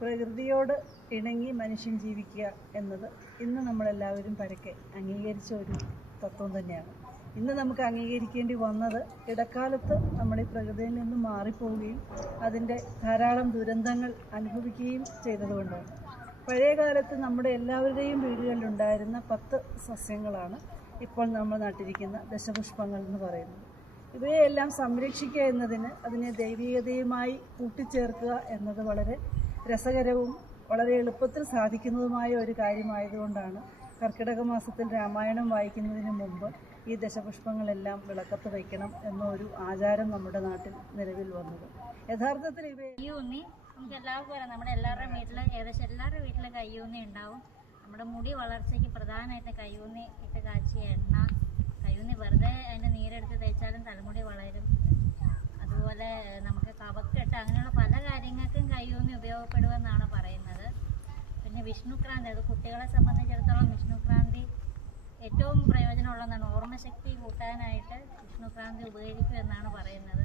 പ്രകൃതിയോട് ഇണങ്ങി മനുഷ്യൻ ജീവിക്കുക എന്നത് ഇന്ന് നമ്മളെല്ലാവരും പരക്കെ അംഗീകരിച്ച ഒരു തത്വം തന്നെയാണ്. ഇന്ന് നമുക്ക് അംഗീകരിക്കേണ്ടി വന്നത് ഇടക്കാലത്ത് നമ്മൾ ഈ പ്രകൃതിയിൽ നിന്നും മാറിപ്പോവുകയും അതിൻ്റെ ധാരാളം ദുരന്തങ്ങൾ അനുഭവിക്കുകയും ചെയ്തതുകൊണ്ടാണ്. പഴയ കാലത്ത് നമ്മുടെ എല്ലാവരുടെയും വീടുകളിലുണ്ടായിരുന്ന 10 സസ്യങ്ങളാണ് ഇപ്പോൾ നമ്മൾ നട്ടിരിക്കുന്ന ദശപുഷ്പങ്ങൾ എന്ന് പറയുന്നത്. ഇവയെല്ലാം സംരക്ഷിക്കുക എന്നതിന് അതിനെ ദൈവികതയുമായി കൂട്ടിച്ചേർക്കുക എന്നത് വളരെ രസകരവും വളരെ എളുപ്പത്തിൽ സാധിക്കുന്നതുമായ ഒരു കാര്യമായതുകൊണ്ടാണ് കർക്കിടക മാസത്തിൽ രാമായണം വായിക്കുന്നതിന് മുമ്പ് ഈ ദശപുഷ്പങ്ങളെല്ലാം വിളക്കത്ത് വയ്ക്കണം എന്നൊരു ആചാരം നമ്മുടെ നാട്ടിൽ നിലവിൽ വന്നത്. യഥാർത്ഥത്തിൽ കയ്യൂന്നി നമുക്ക് എല്ലാവർക്കും അറിയാം, നമ്മുടെ എല്ലാവരുടെയും വീട്ടിൽ ഏകദേശം എല്ലാവരുടെ വീട്ടിലും കയ്യൂന്നി ഉണ്ടാവും. നമ്മുടെ മുടി വളർച്ചയ്ക്ക് പ്രധാനമായിട്ട് കയ്യൂന്നി ഇട്ട് കാച്ചിയ എണ്ണ, കയ്യൂന്നി വെറുതെ അതിൻ്റെ നീരെടുത്ത് തേച്ചാലും തലമുടി വളരും. അതുപോലെ നമുക്ക് കഫക്കെട്ട് അങ്ങനെയുള്ള പല കാര്യങ്ങൾക്കും കയ്യൂന്നി ഉപയോഗപ്പെടുമെന്നാണ് പറയുന്നത്. പിന്നെ വിഷ്ണുക്രാന്തി, അത് കുട്ടികളെ സംബന്ധിച്ചിടത്തോളം വിഷ്ണുക്രാന്തി ഏറ്റവും പ്രയോജനമുള്ളതാണ്. ഓർമ്മശക്തി കൂട്ടാനായിട്ട് വിഷ്ണുക്രാന്തി ഉപകരിക്കും എന്നാണ് പറയുന്നത്.